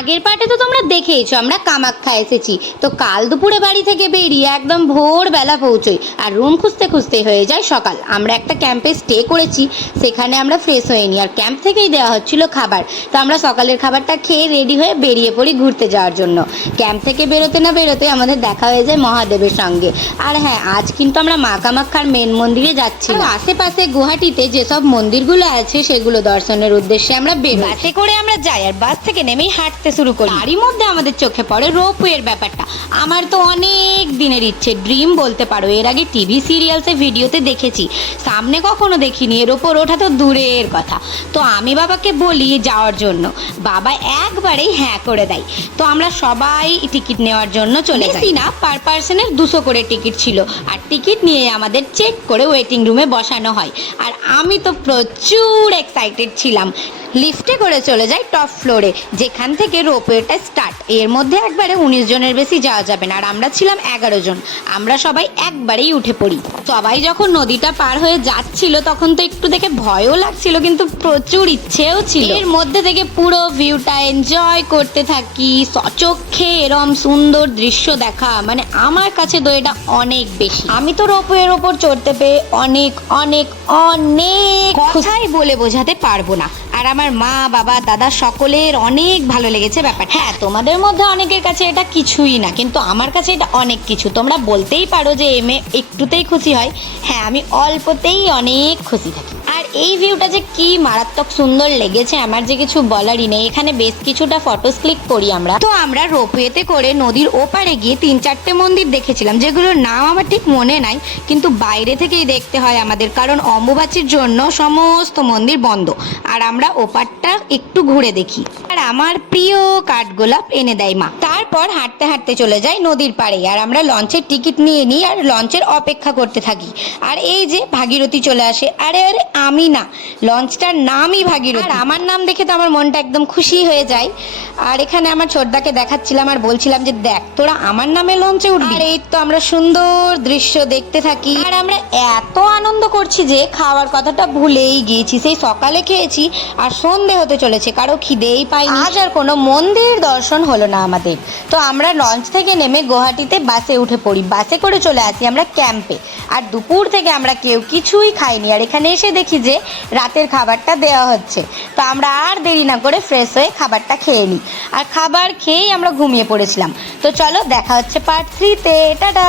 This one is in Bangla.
আগের পার্টে তো তোমরা দেখেইছো আমরা কামাখ্যা এসেছি। তো কাল দুপুরে বাড়ি থেকে বেরিয়ে একদম ভোরবেলা পৌঁছোই, আর রুম খুঁজতে খুঁজতে হয়ে যায় সকাল। আমরা একটা ক্যাম্পে স্টে করেছি, সেখানে আমরা ফ্রেশ হয়ে নিই, আর ক্যাম্প থেকেই দেওয়া হচ্ছিল খাবার। তো আমরা সকালের খাবারটা খেয়ে রেডি হয়ে বেরিয়ে পড়ি ঘুরতে যাওয়ার জন্য। ক্যাম্প থেকে বেরোতে না বেরোতে আমাদের দেখা হয়ে যায় মহাদেবের সঙ্গে। আর হ্যাঁ, আজ কিন্তু আমরা মা কামাখ্যার মেন মন্দিরে যাচ্ছি। আশেপাশে গুয়াহাটিতে যেসব মন্দিরগুলো আছে সেগুলো দর্শনের উদ্দেশ্যে আমরা বাসে করে আমরা যাই, আর বাস থেকে নেমেই হাঁটতে শুরু করি। তারই মধ্যে আমাদের চোখে পড়ে রোপওয়ের ব্যাপারটা। আমার তো অনেক দিনের ইচ্ছে, ড্রিম বলতে পারো। এর আগে টিভি সিরিয়ালসে ভিডিওতে দেখেছি, সামনে কখনো দেখিনি, এর ওপর ওঠা তো দূরের কথা। তো আমি বাবাকে বলি যাওয়ার জন্য, বাবা একবারেই হ্যাঁ করে দেয়। তো আমরা সবাই টিকিট নেওয়ার জন্য চলে যাই। না, পার পার্সনের 200 করে টিকিট ছিল, আর টিকিট নিয়ে আমাদের চেক করে ওয়েটিং রুমে বসানো হয়। আর আমি তো প্রচুর এক্সাইটেড ছিলাম। লিফটে করে চলে যাই টপ ফ্লোরে, যেখান থেকে রোপওয়েটা স্টার্ট। এর মধ্যে একবারে 19 জনের বেশি যাওয়া যাবে না, আর আমরা ছিলাম 11 জন। আমরা সবাই একবারেই উঠে পড়ি। সবাই যখন নদীটা পার হয়ে যাচ্ছিল তখন তো একটু দেখে ভয়ও লাগছিল, কিন্তু প্রচুর ইচ্ছেও ছিল। এর মধ্যে থেকে পুরো ভিউটা এনজয় করতে থাকি। সচক্ষে এরম সুন্দর দৃশ্য দেখা মানে আমার কাছে তো এটা অনেক বেশি। আমি তো রোপওয়ের ওপর চড়তে পেয়ে অনেক অনেক অনেক কথাই বলে বোঝাতে পারবো না। আর আমার মা বাবা দাদা সকলের অনেক ভালো লেগেছে ব্যাপারটা। হ্যাঁ, তোমাদের মধ্যে অনেকের কাছে এটা কিছুই না, কিন্তু আমার কাছে এটা অনেক কিছু। তোমরা বলতেই পারো যে এমএ একটুতেই খুশি হয়। হ্যাঁ, আমি অল্পতেই অনেক খুশি থাকি। আর এই ভিউটা যে কি মারাত্মক সুন্দর লেগেছে আমার যে কিছু বলারই নেই। এখানে বেশ কিছুটা ফটোস ক্লিক করি আমরা। তো আমরা রোপওয়েতে করে নদীর ওপারে গিয়ে 3-4টে মন্দির দেখেছিলাম, যেগুলোর নাম আমার ঠিক মনে নাই, কিন্তু বাইরে থেকেই দেখতে হয় আমাদের, কারণ অম্বুবাচীর জন্য সমস্ত মন্দির বন্ধ। আর আমরা ওপারটা একটু ঘুরে দেখি, আর আমার প্রিয় কাঠগোলাপ এনে দেয় মা। তারপর হাঁটতে হাঁটতে চলে যাই নদীর পাড়ে, আর আমরা লঞ্চের টিকিট নিয়ে নিই আর লঞ্চের অপেক্ষা করতে থাকি। আর এই যে ভাগীরথী চলে আসে। আরে আরে আমি না, লঞ্চটার নামই ভাগীরথী, আর আমার নাম দেখে তো আমার মনটা একদম খুশি হয়ে যায়। আর এখানে আমার ছোটদাকে দেখাচ্ছিলাম আর বলছিলাম যে দেখ তোরা আমার নামে লঞ্চে উঠবি। আর এই তো আমরা সুন্দর দৃশ্য দেখতে থাকি, আর আমরা এত আনন্দ করছি যে খাওয়ার কথাটা ভুলেই গিয়েছি। সেই সকালে খেয়েছি আর সন্ধে হতে চলেছে, কারো খিদেই পাইনি। আজ আর কোনো মন্দির দর্শন হলো না আমাদের। তো আমরা লঞ্চ থেকে নেমে গুয়াহাটিতে বাসে উঠে পড়ি। বাসে করে চলে আসি আমরা ক্যাম্পে। আর দুপুর থেকে আমরা কেউ কিছুই খাইনি, আর এখানে এসে দেখি যে রাতের খাবারটা দেওয়া হচ্ছে। তো আমরা আর দেরি না করে ফ্রেশ হয়ে খাবারটা খেয়ে নিই, আর খাবার খেয়েই আমরা ঘুমিয়ে পড়েছিলাম। তো চলো দেখা হচ্ছে পার্ট 3-তে। টাটা।